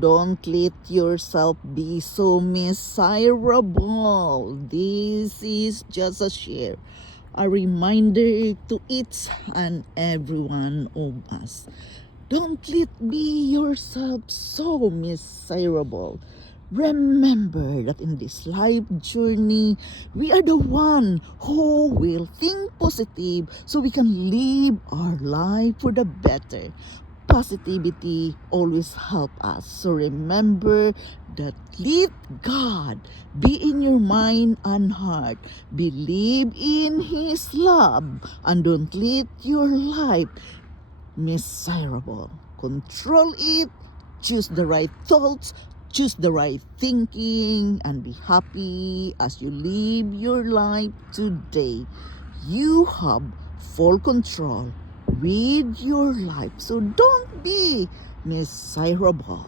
Don't let yourself be so miserable. This is just a share, a reminder to each and every one of us. Don't let be yourself so miserable. Remember that in this life journey, we are the one who will think positive so we can live our life for the better. Positivity always help us. So remember that let God be in your mind and heart. Believe in His love and don't let your life miserable. Control it, choose the right thoughts, choose the right thinking, and be happy as you live your life today. You have full control with your life, so don't be miserable.